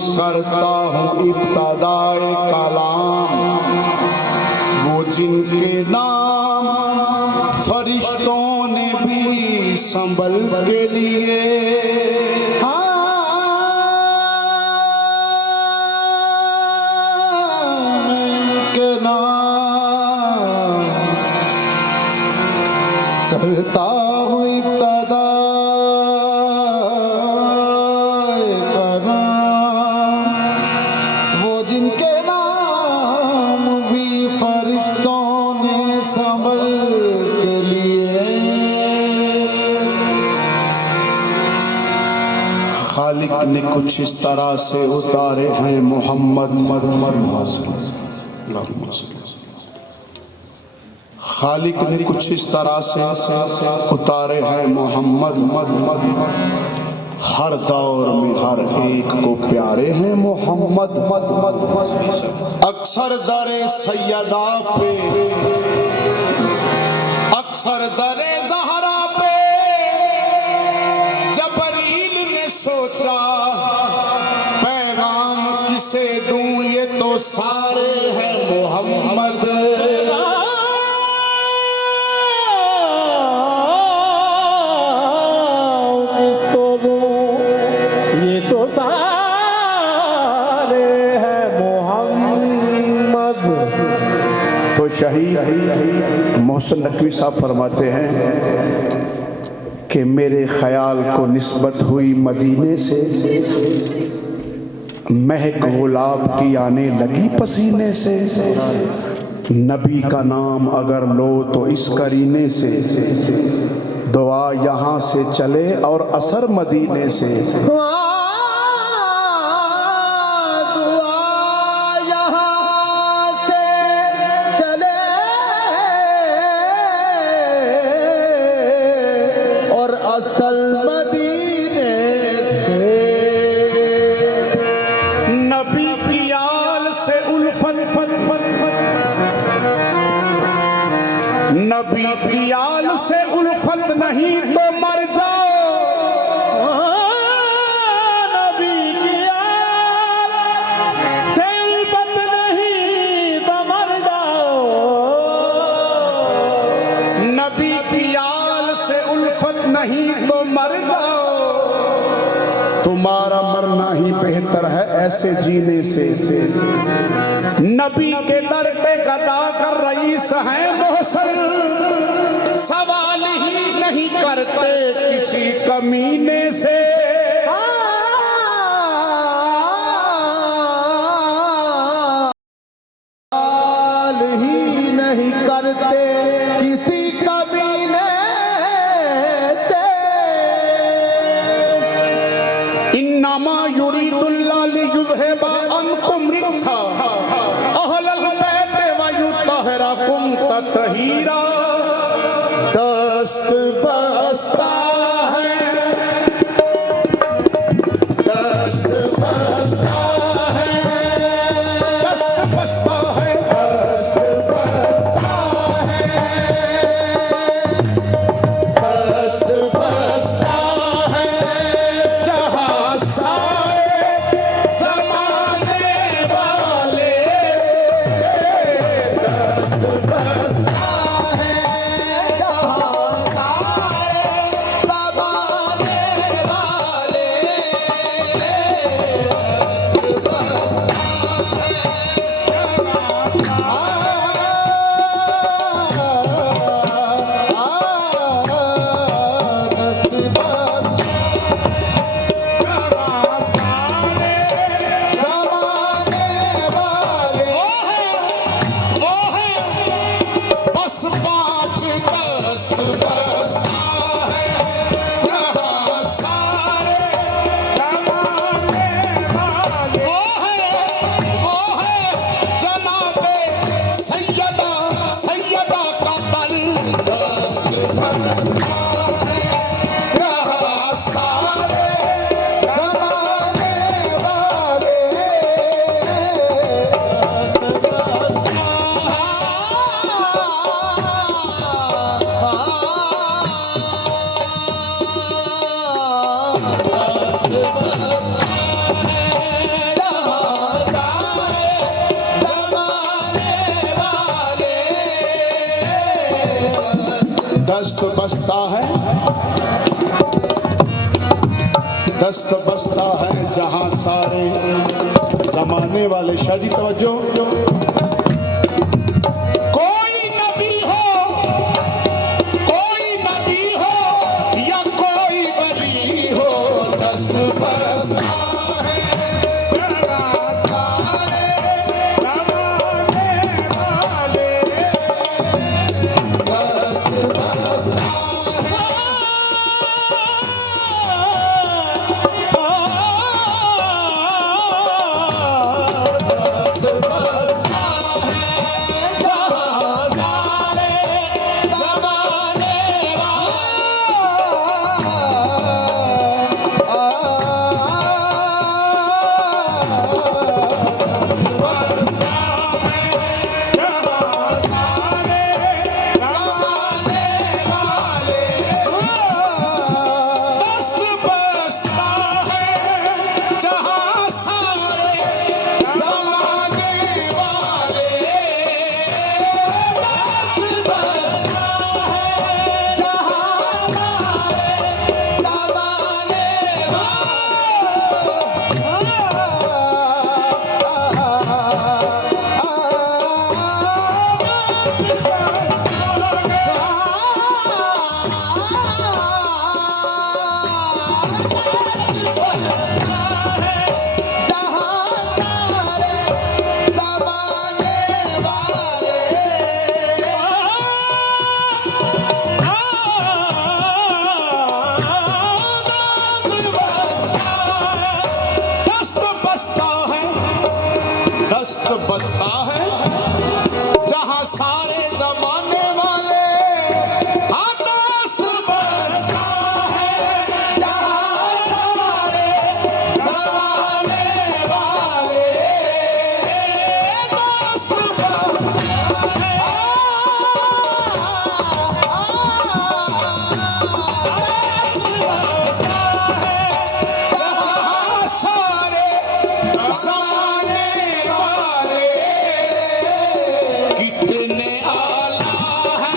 करता हूँ इब्तदाए कलाम, वो जिनके नाम फरिश्तों ने भी संभल के लिए के नाम करता हूँ इब्तदा खालिक ने कुछ इस तरह से उतारे हैं मोहम्मद। खालिक ने कुछ इस तरह से उतारे हैं मोहम्मद। हर दौर में हर एक को प्यारे हैं मोहम्मद। अक्सर ज़रे सैयदा पे, अक्सर ज़रे ज़हरा पे जबरील ने सोचा पैगाम किसे दूं, ये तो सारे हैं मोहम्मद। शहीद मोहसिन नकवी साहब फरमाते हैं कि मेरे ख्याल को निस्बत हुई मदीने से, महक गुलाब की आने लगी पसीने से। नबी का नाम अगर लो तो इस करीने से, दुआ यहाँ से चले और असर मदीने से। असल मदीने से नबी की आल से उल्फत, नबी की आल से उल्फत नहीं तो मर जाओ। नबी की आल से उल्फत नहीं तो मर जाओ। नबी की आल से उल्फत नहीं तो मर जाओ। तुम्हारा मरना ही बेहतर है ऐसे जीने से। नबी के दर पे गदा कर रईस हैं मोहसिन, सवाल ही नहीं करते किसी कमीने से। सवाल ही नहीं करते किसी कमीने से। इन्नमा युरीदुल्लाह लियुज़हिबा अन्कुम रिज्सा अहलल बैत व युत्तहिरकुम तत्हीरा। दस्त बस्ता है, दस्त बस्ता है, दस्त बस्ता है, दस्त बस्ता है, दस्त बस्ता है। जहाँ सारे ज़माने वाले दस्त बस्ता है, जहाँ सारे ज़माने वाले दस्त बस्ता दस्त बसता है, दस्त बसता है जहां सारे जमाने वाले। शाह जी तवज्जो। कोई नबी हो या कोई वली हो, दस्त बसता है जहां सारे जमाने वाले। दस्त बसता बसता है जहां सारे जमाने वाले। हाँ, दस्त बसता है जहां सारे जमाने वाले। दस्त बसता है जहां सारे जमाने वाले। कितने आला है,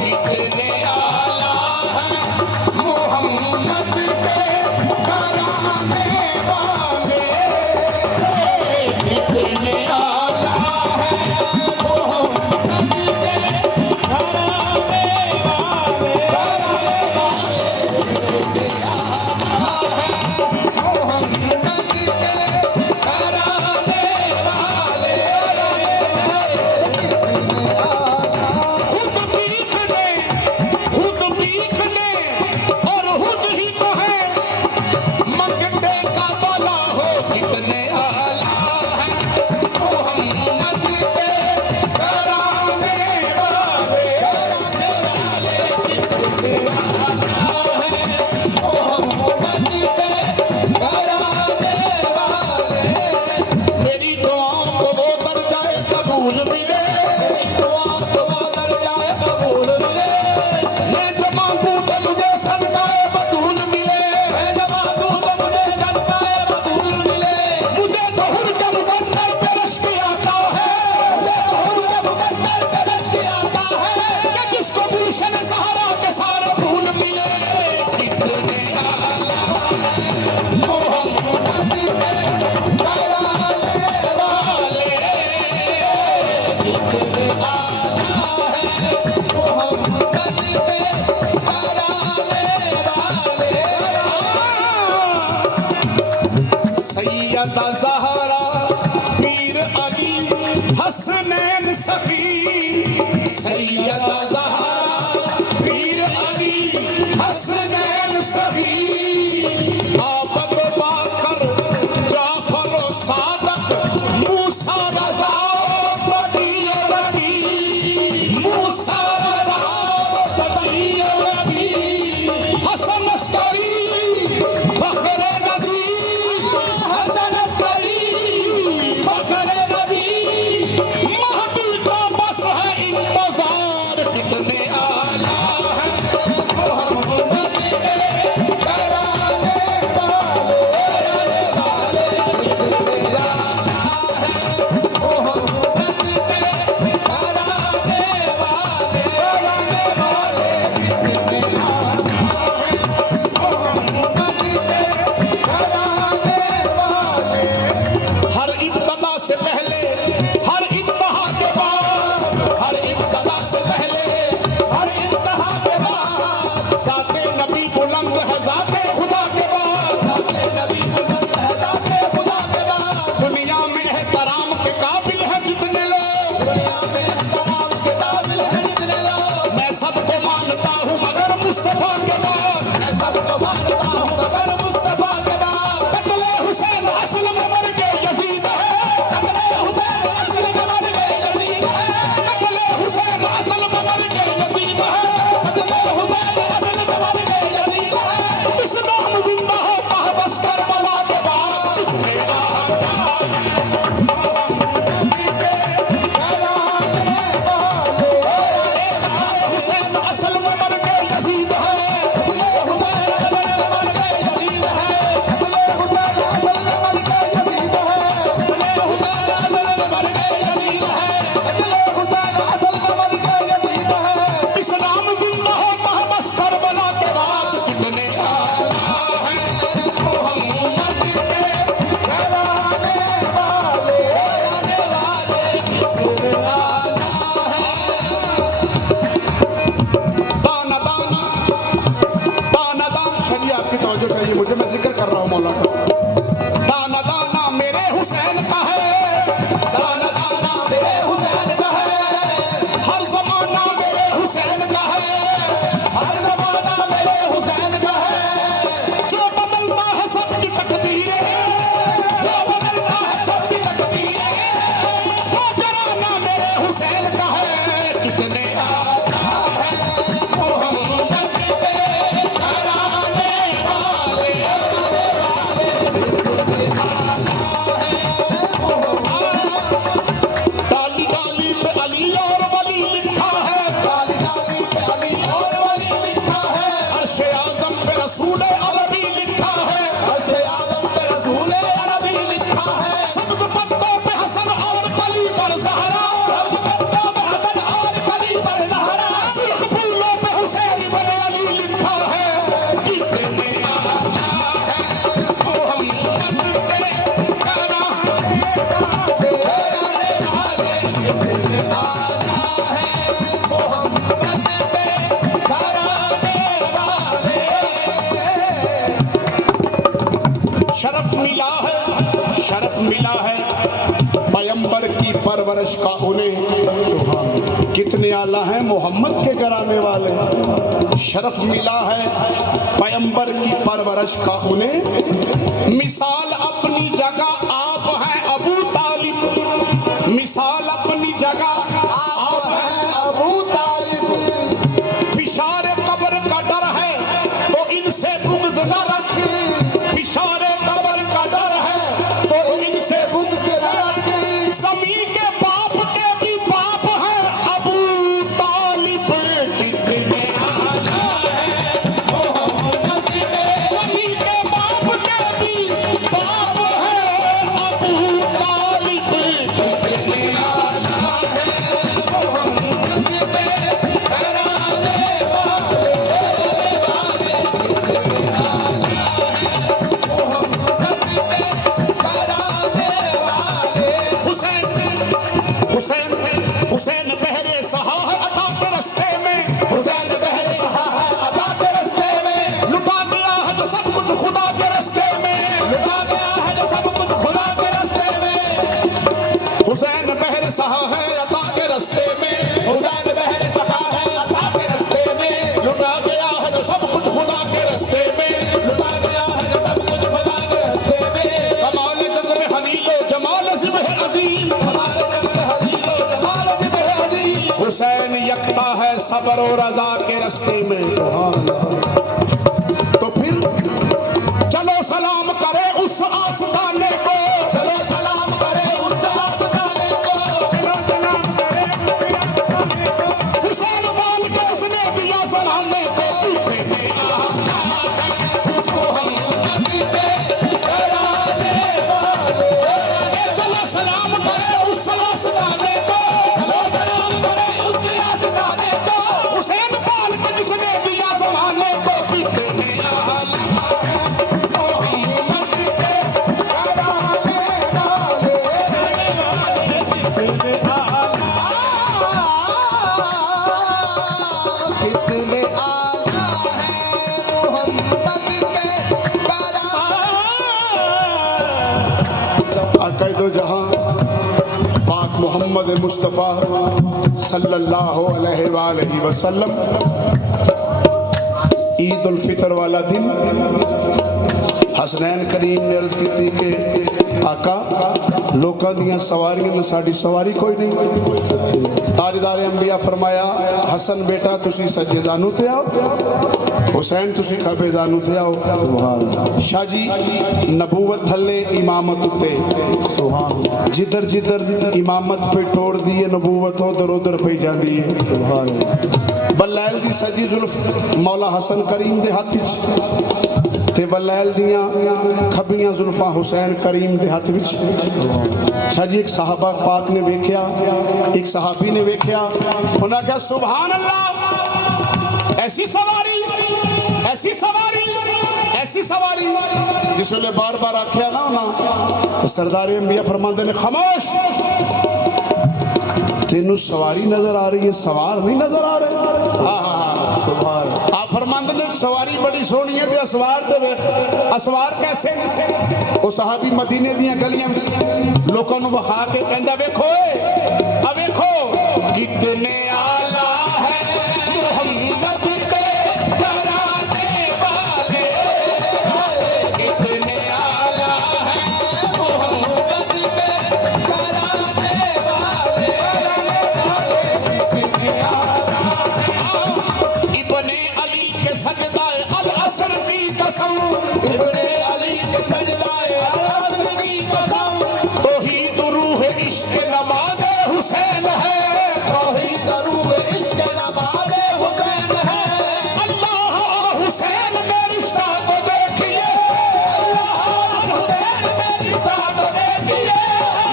कितने आला है मोहम्मद के कराने वाले। कितने आला है मोहम्मद के कराने वाले। कितने आला है मोहम्मद के कराने वाले। खुद भीखने और खुद ही तो है मंगते का बाला हो। कितने आला है मोहम्मद के कराने वाले। कितने आला है मोहम्मद के कराने वाले। मेरी दुआओं को वो दर्जाए कबूल मिले, मेरी दुआओं को वो दर्जाए कबूल मिले। मैं जब मांगूं तो मुझे सदकाए बतूल मिले, मैं जब मांगूं तो मुझे सदकाए बतूल मिले। मुझे तो हुर के मुकद्दर पे रश्क आता है, मुझे तो हुर के मुकद्दर पे रश्क आता है कि जिसको गुलशन सहारा के सारे फूल मिले। कितने आला है मोहम्मद के कराने वाले। कितने आला है मोहम्मद के कराने वाले। सैयदा ज़हरा पीर अली हसनैन सखी। सैयदा ज़हरा पीर अली हसनैन सखी। आबद बाकर जाफर व सादक मूसा रज़ा बदी रबी। मूसा रज़ा बदी रबी। हसन अस्करी फख्र नजी। हसन अस्करी फख्र नजी। महदी का बस है शरफ मिला है पैगंबर की परवरिश का उन्हें। कितने आला हैं मोहम्मद के घराने वाले। शरफ मिला है पैगंबर की परवरिश का उन्हें। मिसाल अपनी जगह आप हैं अबू तालिब। मिसाल अपनी जगह आप हैं अबू तालिब। फिशार कब्र का डर है तो इनसे बुग़्ज़ न रखें। फिशार कब्र का डर है तो इनसे बुग़्ज़ न रखें। ज़मीं के बाप के भी बाप हैं अबू तालिब। कितने आला है मोहम्मद के। ज़मीं के बाप के भी बाप हैं अबू तालिब। कितने आला है मोहम्मद के घराने वाले। हुसैन हुसैन बहरे सहा है अता के रस्ते में। हुसैन बहरे सहा है अता के रस्ते में। लुटा गया है जो सब कुछ खुदा के रस्ते में। लुटा गया है जो सब कुछ खुदा के रस्ते में। हुसैन बहरे सहा है अता के रस्ते में। हुसैन बहरे सहा है अता के रस्ते में। लुटा गया है जो सब कुछ खुदा के रस्ते में। लुटा गया है जो सब कुछ खुदा के रस्ते में। कमाल जज़्ब हलीलो जमाल ज़िब्ह अज़ीम। कमाल जज़्ब हलीलो जमाल ज़िब्ह अज़ीम। हुसैन यकता है सब्र और रज़ा के रस्ते में। तो फिर चलो सलाम करे उस आस्ताने को। चलो सलाम करे उस आस्ताने को। चलो सलाम करे उस आस्ताने को। हुसैन वाल के जिसने दिया ज़माने को। कितने आला है मोहम्मद के घराने वाले। चलो सलाम करे उस आस्ताने को। चलो सलाम करे उस आस्ताने को। हुसैन वाल के जिसने दिया ज़माने को। कितने आला कितने आला है मोहम्मद के अक़ीदो जहां पाक मोहम्मद मुस्तफ़ा सल्लल्लाहु अलैहि वसल्लम ईद उल फितर वाला दिन हसनैन करीम ने अर्ज़ की कि आका लोकां दियां सवारियां ने साड़ी सवारी कोई नहीं। ताजदार अंबिया फरमाया हसन बेटा तुसी सज्जे जानू ते आओ। हुसैन तुसी खबे जानू ते आओ। शाह जी नबूवत थले इमामत उत्ते जिधर जिधर इमामत पे टोर दिए नबूवत उधर उधर पे जाती है। बलैल दी सजी जुल्फ मौला हसन करीम दे हाथ विच ते बलैल दियां खबियां जुल्फा हुसैन करीम दे हाथ विच। शाह जी एक सहाबा पाक ने वेख्या एक सहाबी ने वेख्या उन्हें कहा सुभान अल्लाह ऐसी सवारी ऐसी सवारी ऐसी सवारी। जिस वेले बार बार आख्या ना ना तो सरदार अंबिया फरमाते ने खामोश तेनू सवारी नजर आ रही है सवार नहीं नजर आ रहे। आप फरमाते ने सवारी बड़ी सोहनी है असवार कैसे। वो सहाबी मदीने दियां गलियां लोगों को बखा के कहंदा वेखो आ वेखो कितने आला है मोहम्मद के घराने वाले। कितने आला है मोहम्मद के घराने वाले। इब्ने अली के सजदाए अल असर की कसम। इब्ने अली के सजदाए अल असर की कसम। तौहीद रूह इश्क नमाज़ हुसैन है। तौहीद रूह इश्क नमाज़ हुसैन है। अल्लाह और हुसैन में रिश्ता को देखिए। अल्लाह और हुसैन में रिश्ता को देखिए।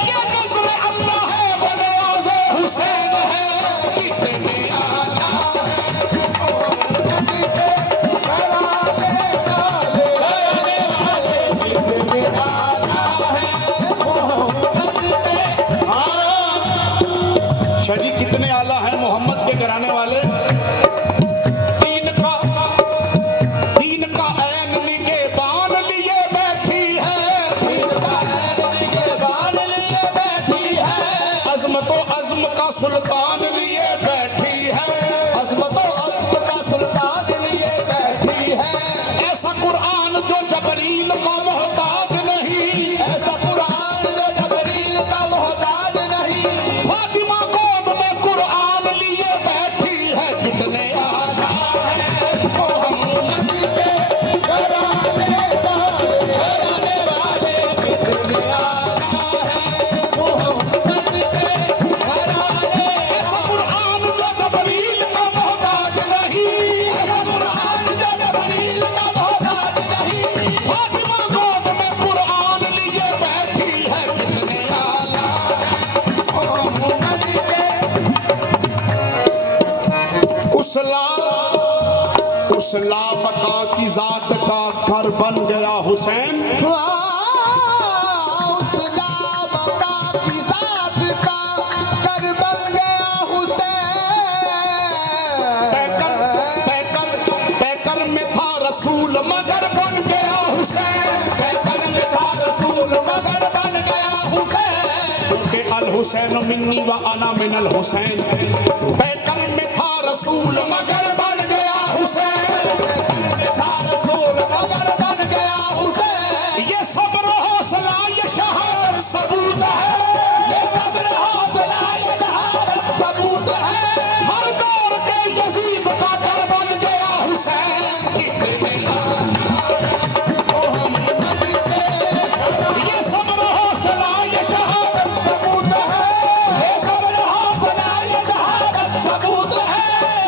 ये नज़्र अल्लाह है वो नवाज़ हुसैन है। कितने आला है मोहम्मद के घराने वाले। कितने आला है मोहम्मद के। हाँ शाह जी कितने आला है मोहम्मद के घराने वाले। दीन का ऐन निगहबान लिए बैठी है। दीन का ऐन अजमतो अज़्म का सुल्तान लिए बैठी है, अजमतो अज़्म का सुल्तान लिए बैठी है। ऐसा कुरान जो जबरील का मोहताज नहीं, ऐसा कुरान जो जबरील का मोहताज नहीं। फातिमा गोद में कुरान लिए बैठी है, कितने आला है मोहम्मद के घराने वाले, कितने आला है मोहम्मद के घराने। ऐसा कुरान जो जबरील का मोहताज नहीं, ऐसा कुरान जो जबरील का मोहताज नहीं। फातिमा गोद में कुरान लिए बैठी है, कितने आला है मोहम्मद के। उस लापता की जात का घर बन गया हुसैन, उस लापता की जात का घर बन गया हुसैन। पैकर में था रसूल मगर बन गया हुसैन, पैकर में था रसूल मगर बन गया हुसैन। क्योंकि अल हुसैन मिन्नी व अना मिनल हुसैन। पैकर में था रसूल मगर बन गया हुसैन, पैकर में था रसूल मगर बन गया हुसैन। ये सब्र हौसला ये शहादत सबूत है, ये सब्र हौसला ये शहादत सबूत है। हर दौर के यजीद का घर बन गया हुसैन, कितने मोहम्मद के। ये सब्र हौसला ये शहादत सबूत है, ये सब्र हौसला ये शहादत सबूत है।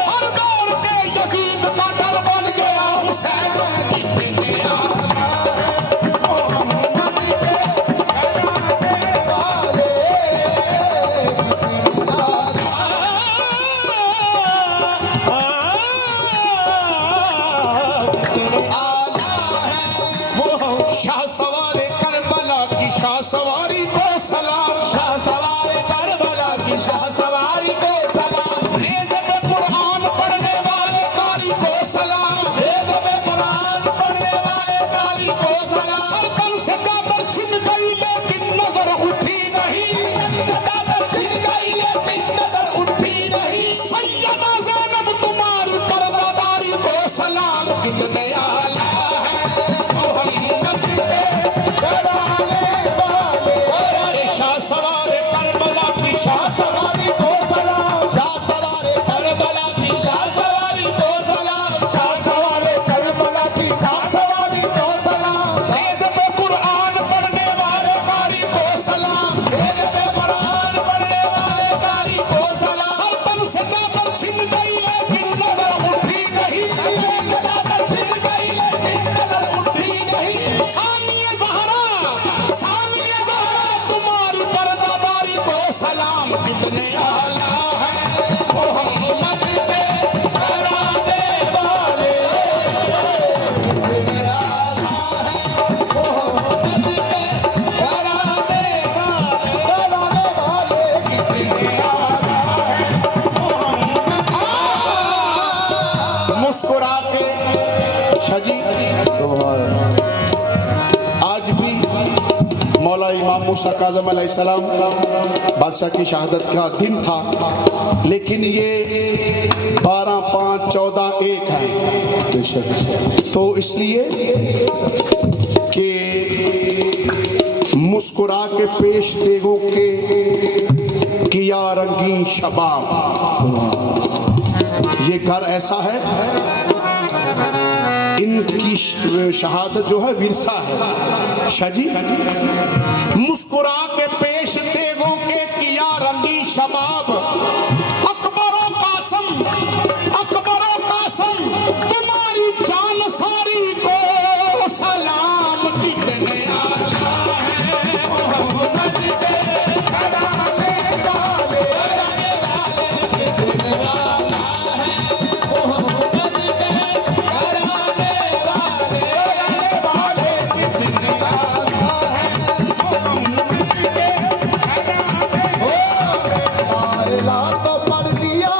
हर दौर के यजीद का घर बन गया हुसैन, कितने मोहम्मद के शाह सवारे करबला की शाह सवारी को सलाम, शाह सवारे करबला की शाह सवारी को सलाम। नेज़ पे कुरान पढ़ने वाले कारी को सलाम, नेज़ पे कुरान पढ़ने वाले कारी को सलाम। सरकन से चादर छिन गई लेकिन नजर उठी नहीं, चादर छिन गई लेकिन नजर उठी नहीं। सैयदा ज़ैनब तुम्हारी पर्दादारी को सलाम, कितने आला है मोहम्मद के घराने वाले। अरे शाह सवारे करबला की शाह सवारी को सलाम, शाह सवारे करबला की शाह सवारी को सलाम, शाह सवारे करबला की शाह सवारी को सलाम। नेज़ पे कुरान पढ़ने वाले कारी को सलाम, नेज़ पे कुरान पढ़ने वाले कारी को सलाम। सरतन से चादर छिन गई लेकिन नजर उठी नहीं, चादर छिन गई लेकिन नजर उठी नहीं। सानिया ज़हरा तुम्हारी पर्दादारी को सलाम, कितने आला है मोहम्मद के घराने वाले, कितने आला है मोहम्मद के घराने वाले, कितने आला है मोहम्मद। मुस्कुरा के शजी आज भी मौला इमाम मूसा काज़िम अलैहिस्सलाम बादशाह की शहादत का दिन था, लेकिन ये 12, 5, 14, 1 है। तो इसलिए कि मुस्कुरा के पेश देगों के किया रंगीन शबाब, ये घर ऐसा है, इनकी शहादत जो है विरसा है। शाजी मुस्कुरा के पेश देगों के किया रंगी शबाब। अकबरो कासम तुम्हारी जान सारी को सलाम, कितने आला है मोहम्मद के घराने वाले, कितने आला है मोहम्मद के घराने वाले, कितने आला है मोहम्मद के घराने। लाइला तो पढ़ लिया,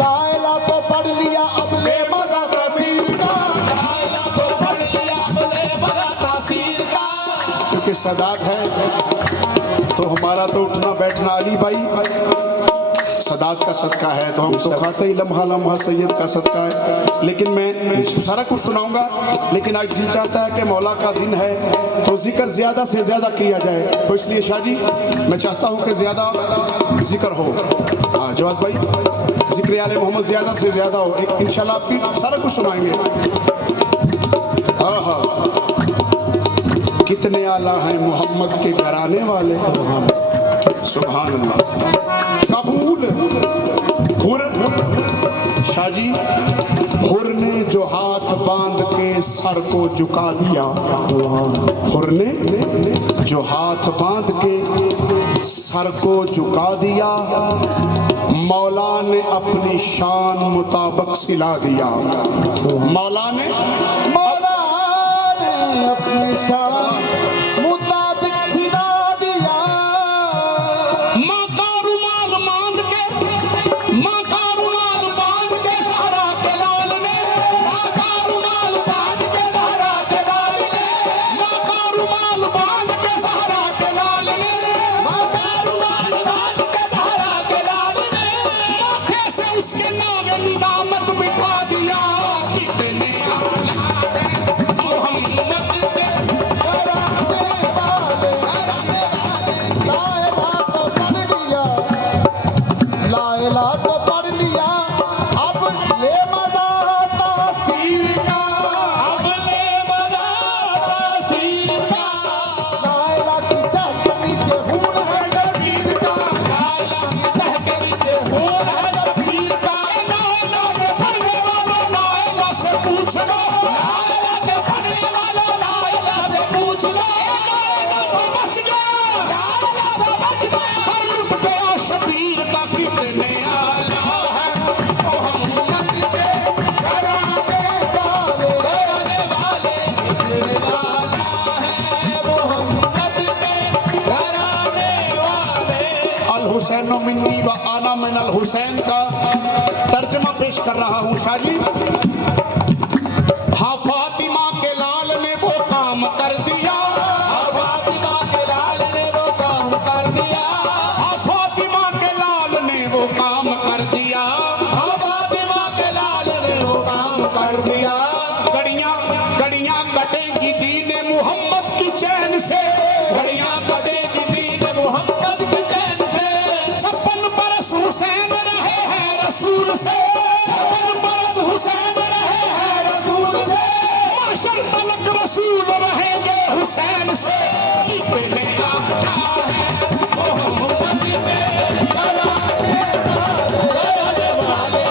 लाइला तो पढ़ लिया अब ले मजा तासीर का, लाइला तो पढ़ लिया अब ले मजा तासीर का। क्योंकि सदात है तो हमारा तो उठना बैठना अली भाई सदात का सदका है, तो हम तो खाते ही लम्हा लम्हा सैयद का सदका है। लेकिन मैं सारा कुछ सुनाऊंगा, लेकिन आज जी चाहता है कि मौला का दिन है तो जिक्र ज़्यादा से ज़्यादा किया जाए, तो इसलिए शाह जी मैं चाहता हूँ कि ज़्यादा जिक्र हो। हाँ जवाद भाई, जिक्र आले मोहम्मद ज़्यादा से ज़्यादा हो, इंशाल्लाह आपकी सारा कुछ सुनाएंगे। हाँ हाँ, कितने आला हैं मोहम्मद के घराने वाले, सुभान अल्लाह। कबूल हुर शाह जी, हुर ने जो हाथ बांध के सर को झुका दिया, हुर ने जो हाथ बांध के सर को झुका दिया, मौला ने अपनी शान मुताबिक सिला दिया। मौला ने अपनी शान मुताबिक सिला दिया। माँ का रुमाल बांध के सहरा के लाल ने, माँ का रुमाल बांध के सहरा के लाल ने, माँ का रुमाल बांध के सहरा के लाल ने, माँ का रुमाल बांध के सहरा के लाल ने, माथे से उसके नाम निदामत मिटा दिया। कितने तो पढ़ लिया, अब ले मजा तासीर का, अब ले मजा तासीर का। लायला की तह के नीचे खून है शबीर का, लायला की तह के नीचे खून है शबीर का। लायला के पढ़ने वालों लायला से पूछ लो, लायला के पढ़ने वालों लायला से पूछ लो। लायला तो बच गया, लायला तो बच गया, पर लुट गया शबीर का। कितने हुसैन मिन्नी व आना मिनल हुसैन का तर्जमा पेश कर रहा हूँ शाह जी। हाँ फातिमा के लाल ने वो काम कर दिया, हाँ फातिमा के लाल ने वो काम कर दिया, हाँ फातिमा के लाल ने वो काम कर दिया, हाँ फातिमा के लाल ने वो काम कर दिया। कड़ियाँ कड़ियाँ कटेंगी दीन मोहम्मद की चैन से, कड़ियाँ कटेंगी दीन मोहम्मद की चैन से। 56 बरस हुसैन रहे हैं रसूल से, 56 बरस हुसैन रहे हैं रसूल से, माशर तलक रसूल रहेंगे हुसैन से। कितने आता है मोहम्मद में कराने वाले,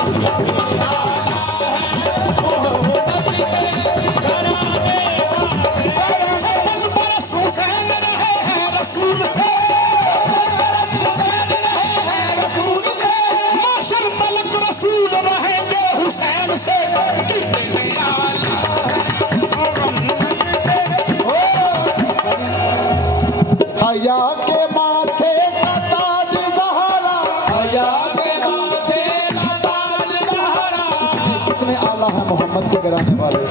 आला है मोहम्मद में कराने वाले। 56 बरस हुसैन रहे हैं रसूल से, रसूल रहेंगे हुसैन से। हया के माथे का ताज ज़हरा, हया के माथे का ताज ज़हरा। कितने आला है मोहम्मद के घराने वाले।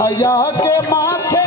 हया के माथे